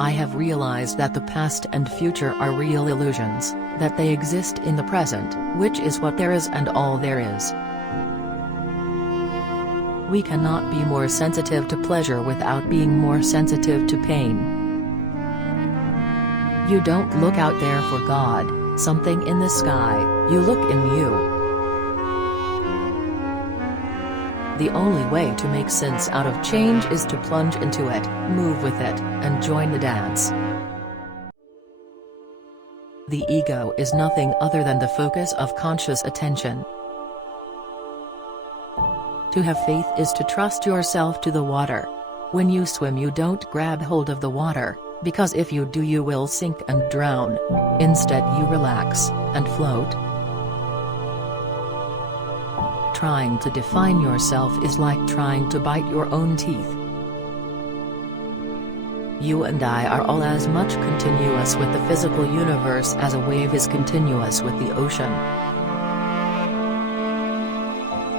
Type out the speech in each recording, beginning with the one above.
I have realized that the past and future are real illusions, that they exist in the present, which is what there is and all there is. We cannot be more sensitive to pleasure without being more sensitive to pain. You don't look out there for God, something in the sky, you look in you. The only way to make sense out of change is to plunge into it, move with it, and join the dance. The ego is nothing other than the focus of conscious attention. To have faith is to trust yourself to the water. When you swim, you don't grab hold of the water, because if you do you will sink and drown. Instead you relax, and float. Trying to define yourself is like trying to bite your own teeth. You and I are all as much continuous with the physical universe as a wave is continuous with the ocean.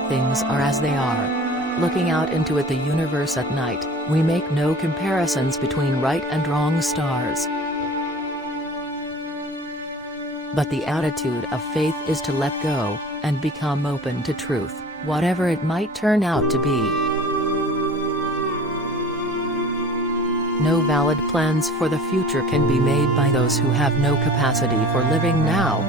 Things are as they are. Looking out into the universe at night, we make no comparisons between right and wrong stars. But the attitude of faith is to let go, and become open to truth, whatever it might turn out to be. No valid plans for the future can be made by those who have no capacity for living now.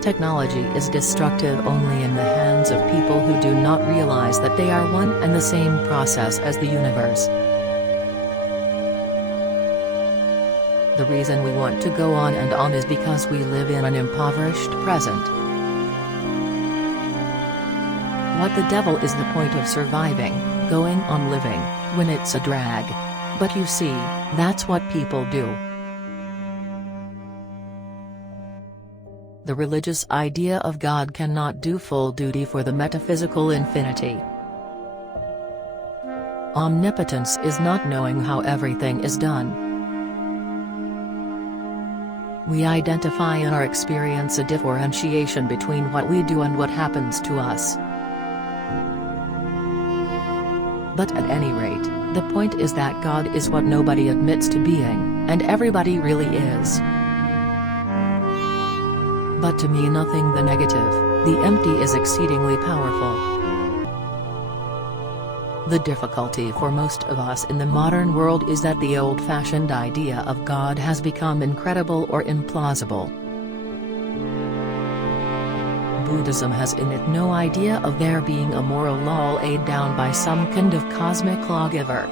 Technology is destructive only in the hands of people who do not realize that they are one and the same process as the universe. The reason we want to go on and on is because we live in an impoverished present. What the devil is the point of surviving, going on living, when it's a drag? But you see, that's what people do. The religious idea of God cannot do full duty for the metaphysical infinity. Omnipotence is not knowing how everything is done. We identify in our experience a differentiation between what we do and what happens to us. But at any rate, the point is that God is what nobody admits to being, and everybody really is. But to me nothing the negative, the empty is exceedingly powerful. The difficulty for most of us in the modern world is that the old-fashioned idea of God has become incredible or implausible. Buddhism has in it no idea of there being a moral law laid down by some kind of cosmic lawgiver.